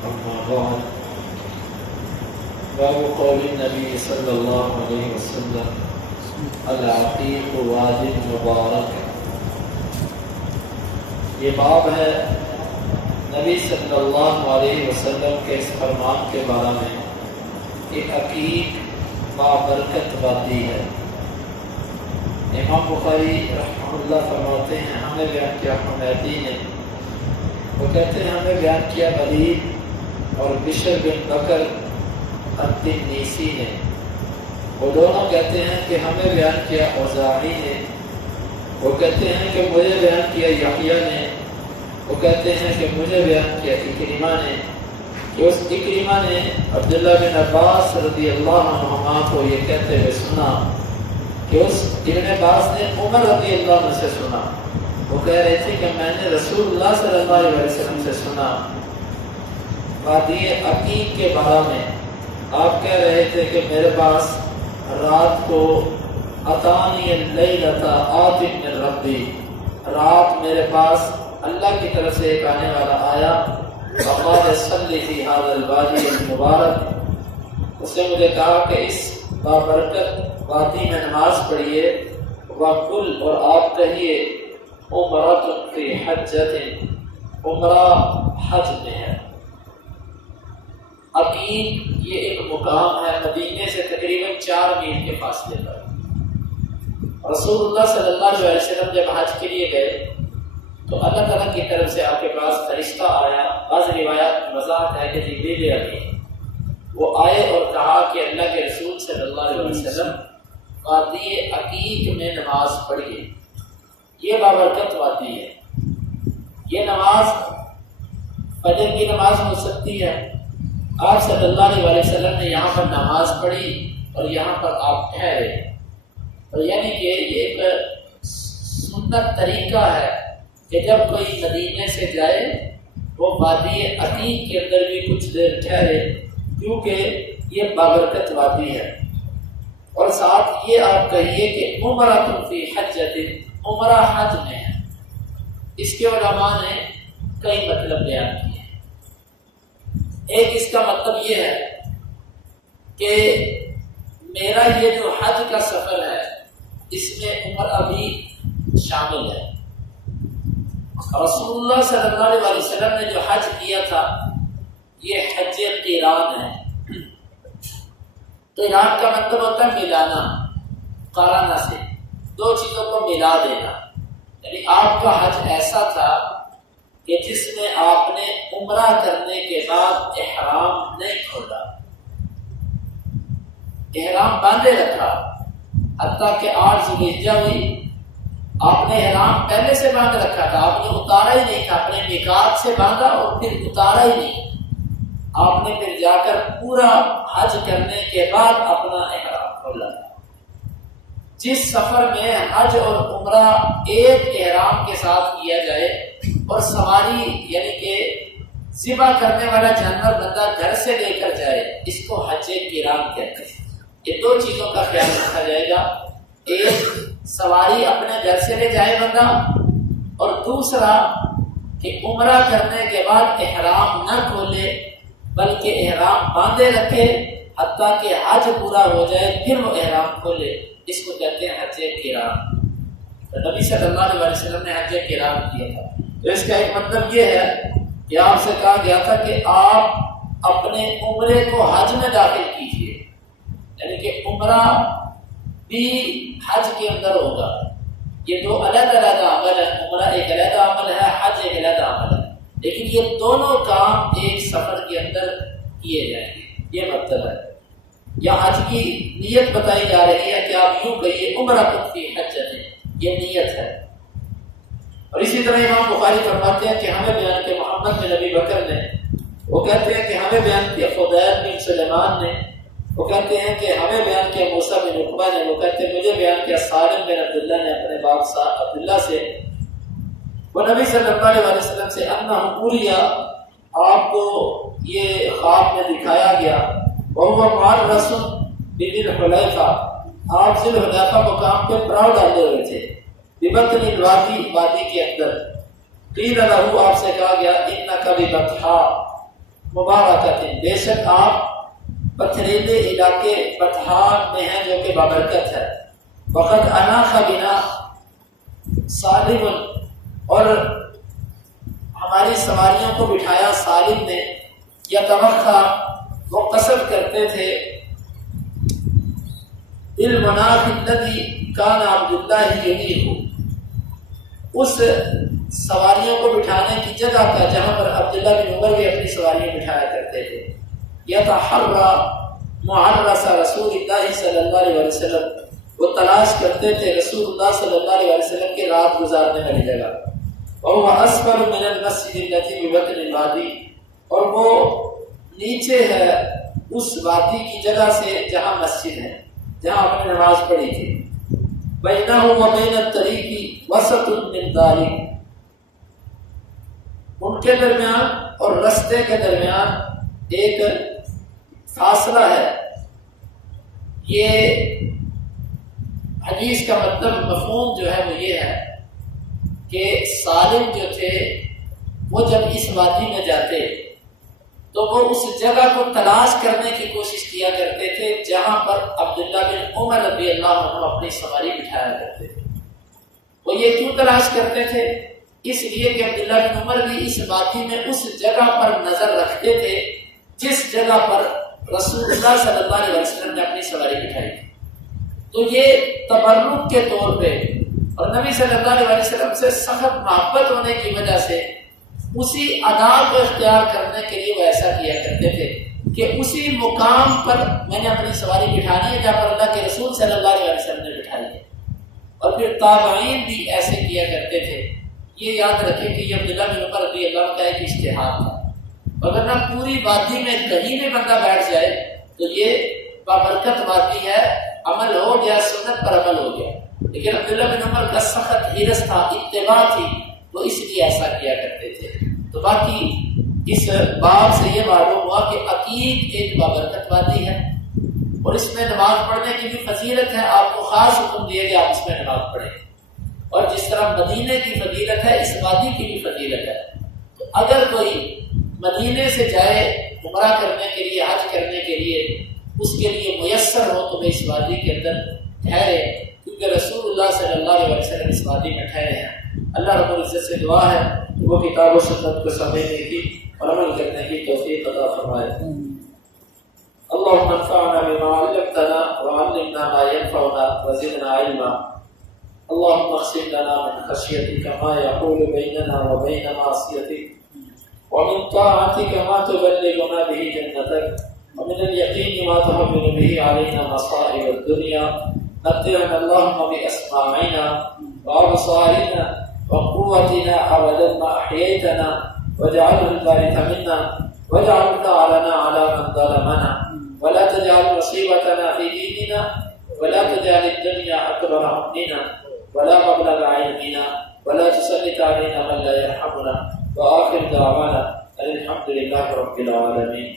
أما بعد باب قول النبي صلى الله عليه وسلم العقيق واد مبارك. یہ باب ہے نبی صلی اللہ علیہ وسلم کے اس فرمان کے بارے میں کہ عقیق بابرکت وادی ہے. امام بخاری رحمہ اللہ فرماتے ہیں ہمیں بیان کیا حمیدی نے، وہ کہتے ہیں ہمیں بیان کیا ولید اور بشر بن بکر التنیسی نے، وہ دونوں کہتے ہیں کہ ہمیں بیان کیا اوزاعی نے، وہ کہتے ہیں کہ مجھے بیان کیا یحییٰ نے، وہ کہتے ہیں کہ مجھے بیان کیا اکرمہ نے، کہ اس اکرمہ نے عبداللہ بن عباس رضی اللہ عنہما کو یہ کہتے ہوئے سنا کہ اس ابن عباس نے عمر رضی اللہ عنہ سے سنا، وہ کہہ رہے تھے کہ میں نے رسول اللہ صلی اللہ علیہ وسلم سے سنا وادی عقیق کے بارے میں. آپ کہہ رہے تھے کہ میرے پاس رات کو اتانی اللیلۃ آت من ربی، رات میرے پاس اللہ کی طرف سے ایک آنے والا آیا، فقال صلی فی ھذا الوادی المبارک، اس نے مجھے کہا کہ اس بابرکت وادی میں نماز پڑھیے، وقل اور آپ کہیے عمرۃ فی حجۃ، عمرہ حج میں ہے. عقیق یہ ایک مقام ہے مدینے سے تقریباً 4 میل کے فاصلے پر. رسول اللہ صلی اللہ علیہ وسلم جب حج کے لیے گئے تو اللہ تعالیٰ کی طرف سے آپ کے پاس فرشتہ آیا. بعض روایات وضاحت ہے کہ جبریل امین وہ آئے اور کہا کہ اللہ کے رسول صلی اللہ علیہ وسلم وادی عقیق میں نماز پڑھیے، یہ بابرکت وادی ہے. یہ نماز فجر کی نماز ہو سکتی ہے. آپ صلی اللہ علیہ وسلم نے یہاں پر نماز پڑھی اور یہاں پر آپ ٹھہرے، اور یعنی کہ یہ ایک سنت طریقہ ہے کہ جب کوئی مدینے سے جائے وہ وادی عقیق کے اندر بھی کچھ دیر ٹھہرے، کیونکہ یہ بابرکت وادی ہے. اور ساتھ یہ آپ کہیے کہ عمرۃ فی حجۃ، عمرہ حج میں ہے. اس کے علماء نے کئی مطلب بیان کیے. ایک اس کا مطلب یہ ہے کہ میرا یہ جو حج کا سفر ہے اس میں عمرہ بھی شامل ہے. رسول اللہ صلی اللہ علیہ وسلم نے جو حج کیا تھا یہ حج قران ہے. قران کا مطلب ہوتا ہے ملانا، قرانہ سے 2 چیزوں کو ملا دینا. یعنی آپ کا حج ایسا تھا کہ جس میں آپ نے عمرہ کرنے کے بعد احرام نہیں کھولا، احرام باندھے رکھا، حتیٰ کہ 8 ذوالحجہ ہوئی آپ نے احرام پہلے سے باندھ رکھا تھا، آپ نے اتارا ہی نہیں تھا، اپنے میقات سے باندھا اور پھر اتارا ہی نہیں. آپ نے پھر جا کر پورا حج کرنے کے بعد اپنا احرام کھولا. جس سفر میں حج اور عمرہ ایک احرام کے ساتھ کیا جائے اور سواری یعنی کہ ذبح کرنے والا جانور بندہ گھر سے لے کر جائے، اس کو حج قران کہتے ہیں. یہ 2 چیزوں کا خیال رکھا جائے گا، ایک سواری اپنے گھر سے لے جائے بندہ، اور دوسرا کہ عمرہ کرنے کے بعد احرام نہ کھولے بلکہ احرام باندھے رکھے حتیٰ کہ حج پورا ہو جائے پھر وہ احرام کھولے. اس کو کہتے ہیں حج قران. نبی صلی اللہ علیہ وسلم نے حج قران کیا تھا. تو اس کا ایک مطلب یہ ہے کہ آپ سے کہا گیا تھا کہ آپ اپنے عمرے کو حج میں داخل کیجیے، یعنی کہ عمرہ بھی حج کے اندر ہوگا. یہ 2 علیحدہ عمل ہے، عمرہ ایک علیحدہ عمل ہے، حج ایک علیحدہ عمل ہے، لیکن یہ دونوں کام ایک سفر کے اندر کیے جائیں گے. یہ مطلب ہے. یا حج کی نیت بتائی جا رہی ہے کہ آپ یوں کہیے عمرہ فی حجۃ، یہ نیت ہے. اور اسی طرح امام بخاری فرماتے ہیں کہ ہمیں بیان کیا محمد بن ابی بکر نے، وہ کہتے ہیں کہ ہمیں بیان کیا فضیل بن سلیمان نے، وہ کہتے ہیں کہ ہمیں بیان کیا موسیٰ بن عقبہ نے، وہ کہتے ہیں مجھے بیان کیا سالم بن عبداللہ نے اپنے باپ عبداللہ سے، وہ نبی صلی اللہ علیہ وسلم سے انہ اوریا، آپ کو یہ خواب میں دکھایا گیا، وہ مال رسول بن الحلیفہ، آپ ذی الحلیفہ مقام پہ پڑاؤ ڈالے ہوئے تھے، ببطن الوادی، وادی کے اندر. قیل لہو، آپ سے کہا گیا انک ببطحاء، مبارکۃ، بے شک آپ پتھریلے علاقے بطحاء میں ہیں جو کہ بابرکت ہے. وقد اناخ بنا سالم، اور ہماری سواریوں کو بٹھایا سالم نے. یتوخا، وہ قصد کرتے تھے، بالمناخ الذی کان عبداللہ یلیہ، اس سواریوں کو بٹھانے کی جگہ کا جہاں پر عبداللہ بن عمر بھی اپنی سواریاں بٹھایا کرتے تھے. یتحرى معرس رسول اللہ صلی اللہ علیہ وسلم، وہ تلاش کرتے تھے رسول اللہ صلی اللہ علیہ وسلم کے رات گزارنے والی جگہ. وهو اسفل من المسجد التي ببطن الوادی، اور وہ نیچے ہے اس وادی کی جگہ سے جہاں مسجد ہے، جہاں ہم نے نماز پڑھی تھی. بینہ و بین الطریق وسط من دار، ان کے درمیان اور رستے کے درمیان ایک فاصلہ ہے. یہ حدیث کا مطلب مفہوم جو ہے وہ یہ ہے کہ سالم جو تھے وہ جب اس وادی میں جاتے تو وہ اس جگہ کو تلاش کرنے کی کوشش کیا کرتے تھے جہاں پر عبداللہ بن عمر رضی اللہ عنہ اپنی سواری بٹھایا کرتے تھے. وہ یہ کیوں تلاش کرتے تھے؟ اس لیے کہ عبداللہ بن عمر بھی اس وادی میں اس جگہ پر نظر رکھتے تھے جس جگہ پر رسول اللہ صلی اللہ علیہ وسلم نے اپنی سواری بٹھائی تھی. تو یہ تبرک کے طور پہ اور نبی صلی اللہ علیہ وسلم سے سخت محبت ہونے کی وجہ سے اسی ادا کو اختیار کرنے کے لیے وہ ایسا کیا کرتے تھے کہ اسی مقام پر میں نے اپنی سواری بٹھانی ہے جہاں پر اللہ کے رسول صلی اللہ علیہ وسلم نے بٹھائی ہے. اور پھر تابعین بھی ایسے کیا کرتے تھے. یہ یاد رکھیں کہ یہ عبداللہ بن عمر رضی اللہ عنہ کا ایک اجتہاد تھا. اگر نہ پوری وادی میں کہیں بھی بندہ بیٹھ جائے تو یہ بابرکت وادی ہے، عمل ہو گیا، سنت پر عمل ہو گیا. لیکن عبداللہ بن عمر کا سخت حرص تھا، اتباع تھی، وہ اس لیے ایسا کیا کرتے تھے. تو باقی اس باب سے یہ معلوم ہوا کہ عقیق ایک بابرکت وادی ہے اور اس میں نماز پڑھنے کی بھی فضیلت ہے. آپ کو خاص حکم دیا کہ آپ اس میں نماز پڑھیں. اور جس طرح مدینے کی فضیلت ہے اس وادی کی بھی فضیلت ہے. تو اگر کوئی مدینے سے جائے عمرہ کرنے کے لیے، حج کرنے کے لیے، اس کے لیے میسر ہو تو وہ اس وادی کے اندر ٹھہرے، کیونکہ رسول اللہ صلی اللہ علیہ وسلم اس وادی میں ٹھہرے ہیں. اللہ رب العزت سے دعا ہے کہ وہ کتاب و سنت کو سمجھنے کی اور عمل کرنے کی توفیق عطا فرمائے. اللهم انفعنا بما علمتنا وعلمنا ما ينفعنا وزدنا علما. اللهم اقسم لنا من خشيتك ما يحول بيننا وبين معصيتك ومن طاعتك ما تبلغنا به جنتك ومن اليقين ما تهون به علينا مصائب الدنيا. متعنا اللهم بأسماعنا وأبصارنا وقوتنا أبدا ما أحييتنا واجعله الوارث منا واجعل ثأرنا على من ظلمنا ولا تجعل مصيبتنا في ديننا ولا تجعل الدنيا أكبر همنا ولا مبلغ علمنا ولا تسلط علينا من لا يرحمنا. وآخر دعوانا الحمد لله رب العالمين.